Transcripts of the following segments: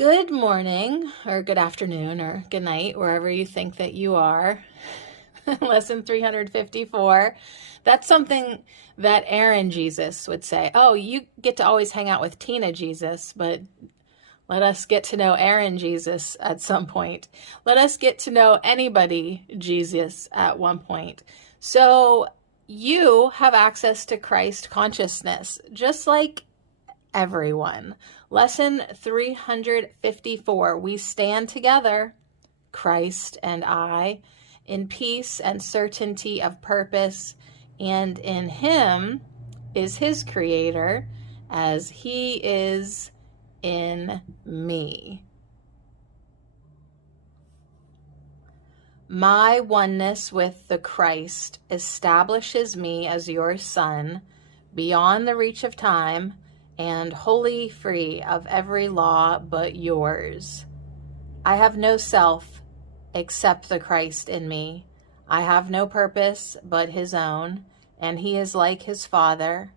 Good morning, or good afternoon, or good night, wherever you think that you are. Lesson 354. That's something that Aaron Jesus would say. Oh, you get to always hang out with Tina Jesus, but let us get to know Aaron Jesus at some point. Let us get to know anybody Jesus at one point. So you have access to Christ consciousness, just like everyone. Lesson 354. We stand together, Christ and I, in peace and certainty of purpose, and in Him is His Creator, as He is in me. My oneness with the Christ establishes me as your Son, beyond the reach of time, and wholly free of every law but yours. I have no self except the Christ in me. I have no purpose but His own, and He is like His Father.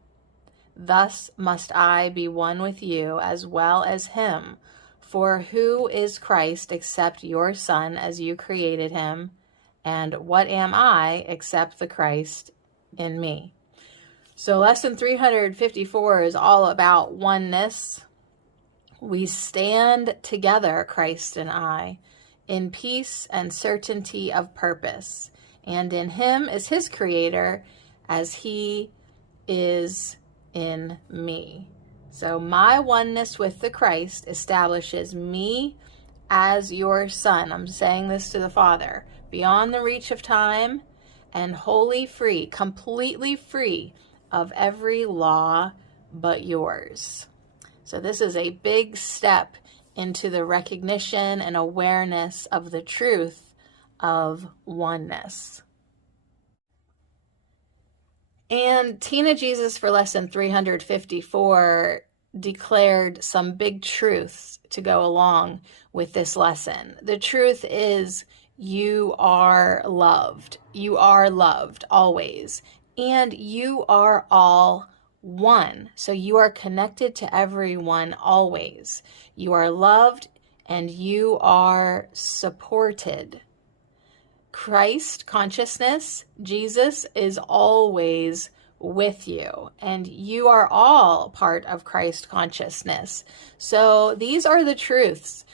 Thus must I be one with you as well as Him. For who is Christ except your Son as you created Him? And what am I except the Christ in me? So lesson 354 is all about oneness. We stand together, Christ and I, in peace and certainty of purpose. And in Him is His Creator, as He is in me. So my oneness with the Christ establishes me as your Son. I'm saying this to the Father. Beyond the reach of time and wholly free, completely free of every law but yours. So this is a big step into the recognition and awareness of the truth of oneness. And Tina Jesus for lesson 354 declared some big truths to go along with this lesson. The truth is you are loved. You are loved always. And you are all one. So you are connected to everyone always. You are loved and you are supported. Christ consciousness, Jesus, is always with you, and you are all part of Christ consciousness. So these are the truths.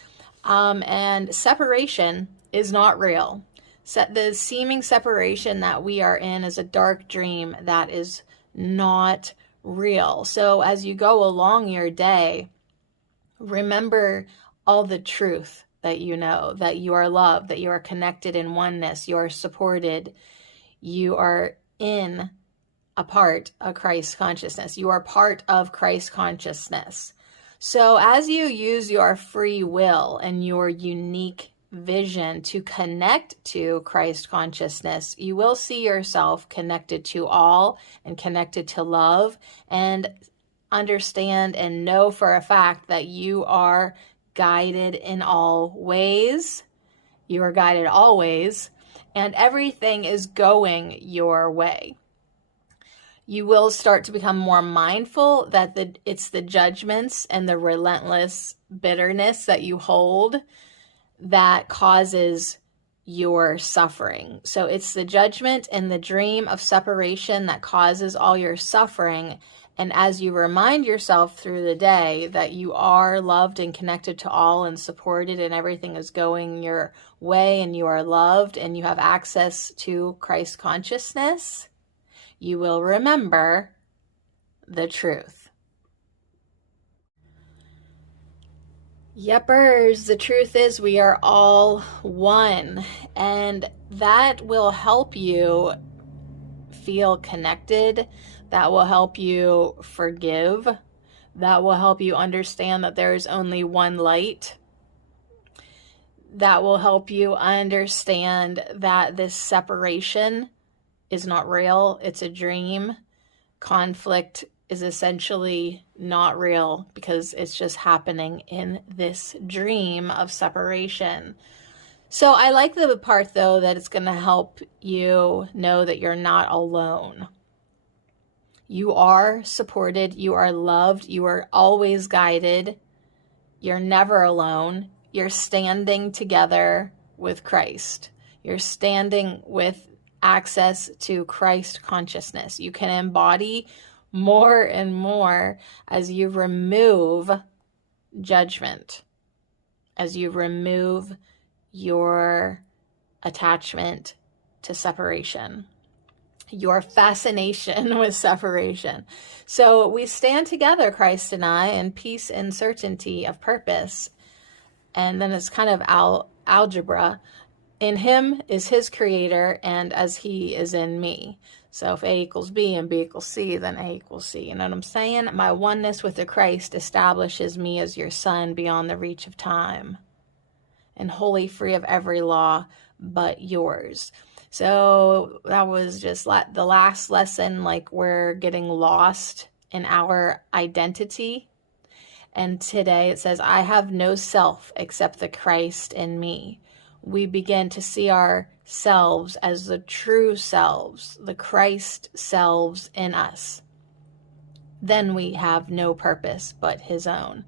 And separation is not real. The seeming separation that we are in is a dark dream that is not real. So as you go along your day, remember all the truth that you know, that you are loved, that you are connected in oneness, you are supported, you are in a part of Christ consciousness. You are part of Christ consciousness. So as you use your free will and your unique vision to connect to Christ consciousness, you will see yourself connected to all and connected to love, and understand and know for a fact that you are guided in all ways. You are guided always, and everything is going your way. You will start to become more mindful that it's the judgments and the relentless bitterness that you hold that causes your suffering. So it's the judgment and the dream of separation that causes all your suffering. And as you remind yourself through the day that you are loved and connected to all and supported, and everything is going your way, and you are loved and you have access to Christ consciousness, you will remember the truth. Yepers, the truth is we are all one, and that will help you feel connected. That will help you forgive. That will help you understand that there is only one light. That will help you understand that this separation is not real. It's a dream. Conflict is essentially not real because it's just happening in this dream of separation. So I like the part, though, that it's going to help you know that you're not alone. You are supported, you are loved, you are always guided, You're never alone. You're standing together with Christ. You're standing with access to Christ consciousness. You can embody more and more as you remove judgment, as you remove your attachment to separation, your fascination with separation. So we stand together, Christ and I, in peace and certainty of purpose. And then it's kind of algebra. In him is his creator, and as he is in me. So if A equals B and B equals C, then A equals C. You know what I'm saying? My oneness with the Christ establishes me as your son beyond the reach of time, and wholly free of every law but yours. So that was just the last lesson. Like, we're getting lost in our identity. And today it says, I have no self except the Christ in me. We begin to see ourselves as the true selves, the Christ selves in us. Then we have no purpose but his own.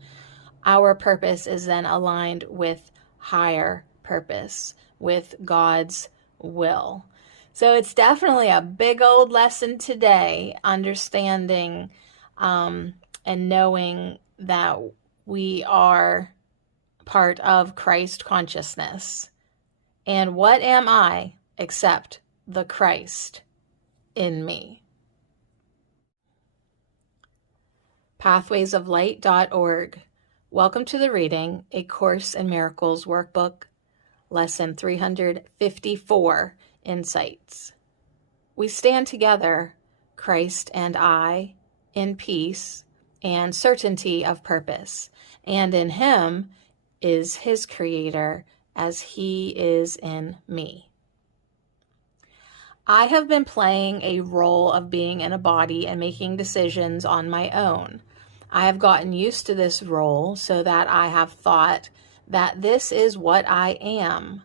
Our purpose is then aligned with higher purpose, with God's will. So it's definitely a big old lesson today, understanding and knowing that we are part of Christ consciousness. And what am I except the Christ in me? Pathwaysoflight.org. Welcome to the reading, A Course in Miracles workbook, lesson 354, Insights. We stand together, Christ and I, in peace and certainty of purpose, and in him is his creator as he is in me. I have been playing a role of being in a body and making decisions on my own. I have gotten used to this role so that I have thought that this is what I am.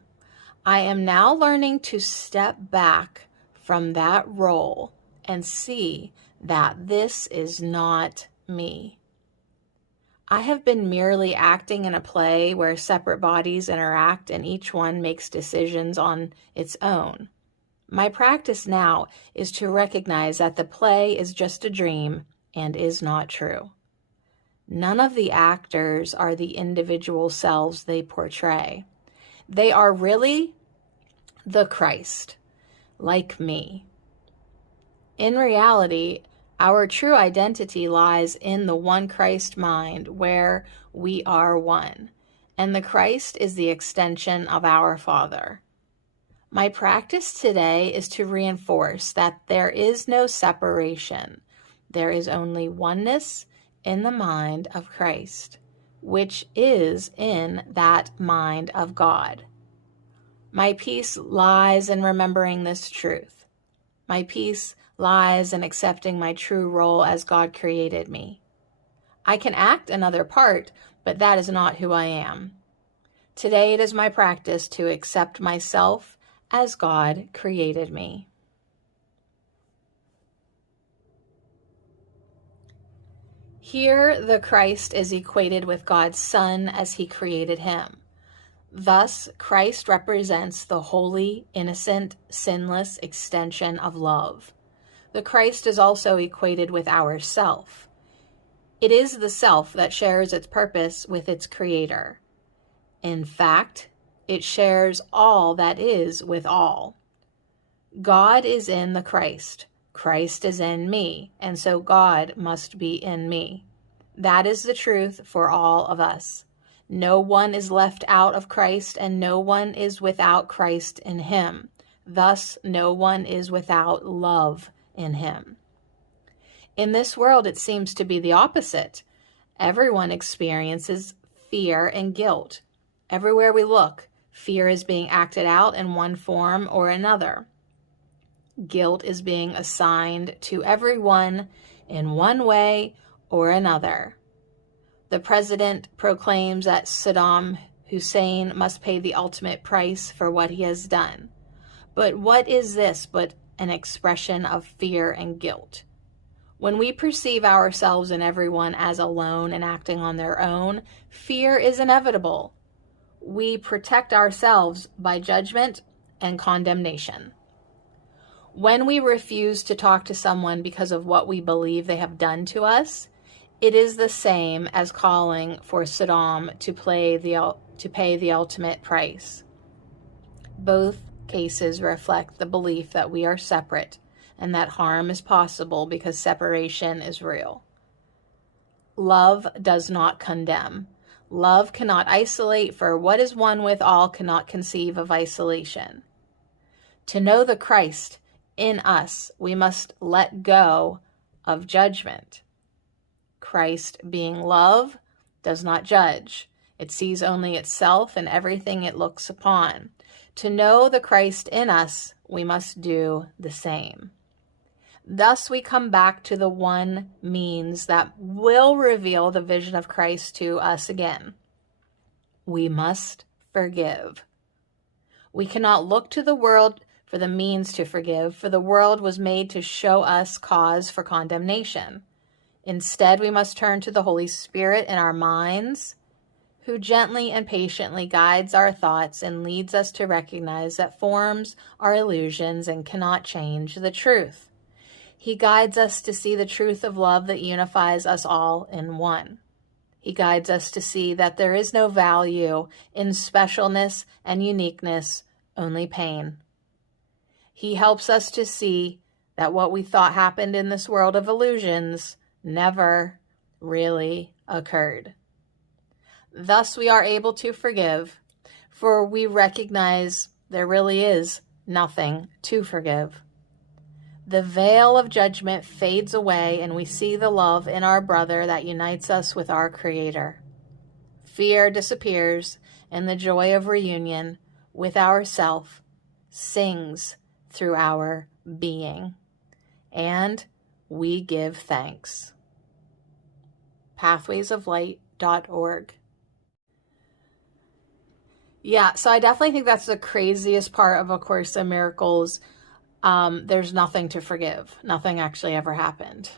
I am now learning to step back from that role and see that this is not me. I have been merely acting in a play where separate bodies interact and each one makes decisions on its own. My practice now is to recognize that the play is just a dream and is not true. None of the actors are the individual selves they portray. They are really the Christ, like me. In reality, our true identity lies in the one Christ mind where we are one, and the Christ is the extension of our Father. My practice today is to reinforce that there is no separation. There is only oneness in the mind of Christ, which is in that mind of God. My peace lies in remembering this truth. My peace lies in accepting my true role as God created me. I can act another part, but that is not who I am. Today it is my practice to accept myself as God created me. Here the Christ is equated with God's Son as he created him. Thus, Christ represents the holy, innocent, sinless extension of love. The Christ is also equated with our self. It is the self that shares its purpose with its creator. In fact, it shares all that is with all. God is in the Christ. Christ is in me, and so God must be in me. That is the truth for all of us. No one is left out of Christ, and no one is without Christ in him. Thus, no one is without love in him. In this world, it seems to be the opposite. Everyone experiences fear and guilt. Everywhere we look, fear is being acted out in one form or another. Guilt is being assigned to everyone in one way or another. The president proclaims that Saddam Hussein must pay the ultimate price for what he has done. But what is this but an expression of fear and guilt? When we perceive ourselves and everyone as alone and acting on their own, fear is inevitable. We protect ourselves by judgment and condemnation. When we refuse to talk to someone because of what we believe they have done to us, it is the same as calling for Saddam to pay the ultimate price. Both cases reflect the belief that we are separate and that harm is possible because separation is real. Love does not condemn. Love cannot isolate, for what is one with all cannot conceive of isolation. To know the Christ in us, we must let go of judgment. Christ, being love, does not judge. It sees only itself and everything it looks upon. To know the Christ in us, we must do the same. Thus we come back to the one means that will reveal the vision of Christ to us again. We must forgive. We cannot look to the world for the means to forgive, for the world was made to show us cause for condemnation. Instead, we must turn to the Holy Spirit in our minds, who gently and patiently guides our thoughts and leads us to recognize that forms are illusions and cannot change the truth. He guides us to see the truth of love that unifies us all in one. He guides us to see that there is no value in specialness and uniqueness, only pain. He helps us to see that what we thought happened in this world of illusions never really occurred. Thus we are able to forgive, for we recognize there really is nothing to forgive. The veil of judgment fades away and we see the love in our brother that unites us with our Creator. Fear disappears and the joy of reunion with ourself sings through our being. And we give thanks. pathwaysoflight.org. Yeah, so I definitely think that's the craziest part of A Course in Miracles. There's nothing to forgive. Nothing actually ever happened.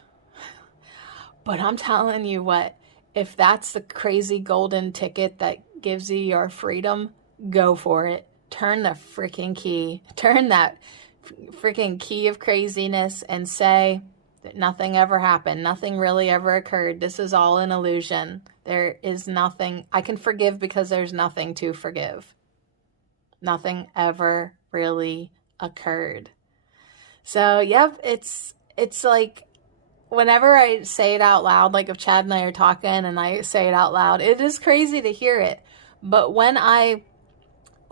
But I'm telling you what, if that's the crazy golden ticket that gives you your freedom, go for it. Turn the freaking key. Turn that freaking key of craziness and say that nothing ever happened. Nothing really ever occurred. This is all an illusion. There is nothing. I can forgive because there's nothing to forgive. Nothing ever really occurred. So, yep, it's like whenever I say it out loud, like if Chad and I are talking and I say it out loud, it is crazy to hear it. But when I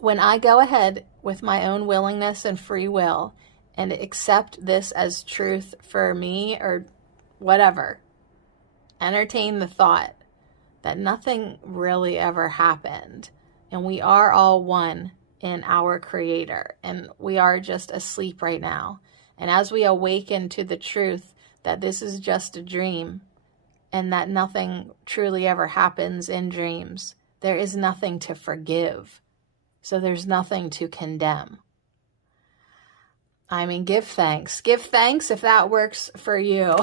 go ahead with my own willingness and free will and accept this as truth for me or whatever, entertain the thought that nothing really ever happened and we are all one in our Creator and we are just asleep right now. And as we awaken to the truth that this is just a dream and that nothing truly ever happens in dreams, there is nothing to forgive. So there's nothing to condemn. I mean, give thanks. Give thanks if that works for you.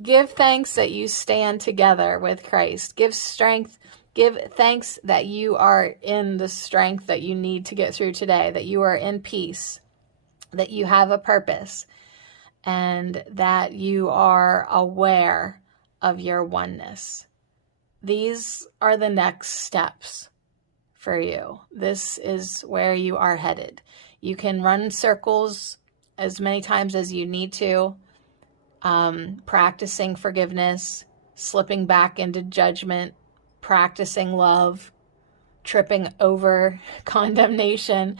Give thanks that you stand together with Christ. Give strength. Give thanks that you are in the strength that you need to get through today, that you are in peace, that you have a purpose, and that you are aware of your oneness. These are the next steps for you. This is where you are headed. You can run circles as many times as you need to, practicing forgiveness, slipping back into judgment, practicing love, tripping over condemnation,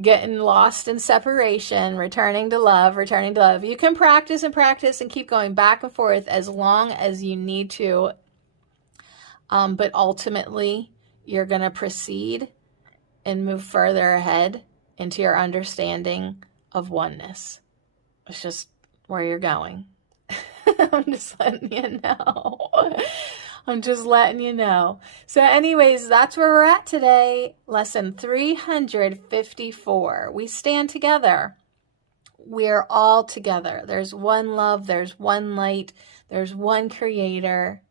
getting lost in separation, returning to love, returning to love. You can practice and practice and keep going back and forth as long as you need to. But ultimately, you're going to proceed and move further ahead into your understanding of oneness. It's just where you're going. I'm just letting you know. I'm just letting you know. So anyways, that's where we're at today. Lesson 354. We stand together. we're all together. There's one love, there's one light, there's one creator.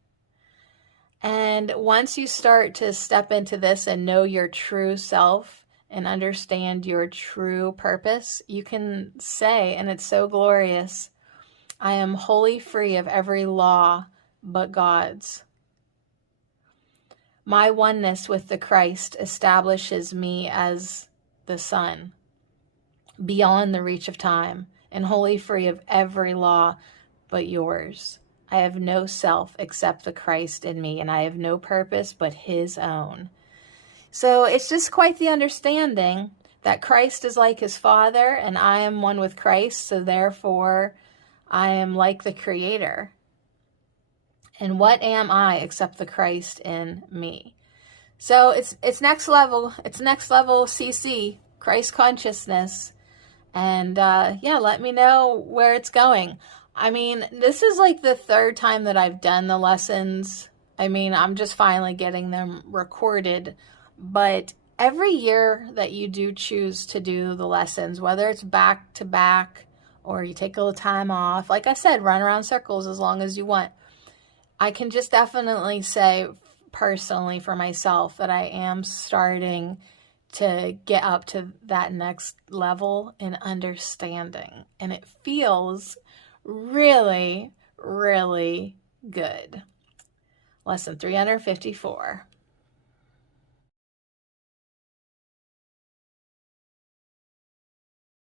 And once you start to step into this and know your true self and understand your true purpose, you can say, and it's so glorious, I am wholly free of every law but God's. My oneness with the Christ establishes me as the Son, beyond the reach of time, and wholly free of every law but yours. I have no self except the Christ in me, and I have no purpose but his own. So it's just quite the understanding that Christ is like his Father, and I am one with Christ, so therefore I am like the Creator. And what am I except the Christ in me? So it's next level. It's next level CC, Christ consciousness. And yeah, let me know where it's going. I mean, this is like the third time that I've done the lessons. I mean, I'm just finally getting them recorded. But every year that you do choose to do the lessons, whether it's back to back or you take a little time off, like I said, run around circles as long as you want. I can just definitely say personally for myself that I am starting to get up to that next level in understanding. And it feels really, really good. Lesson 354.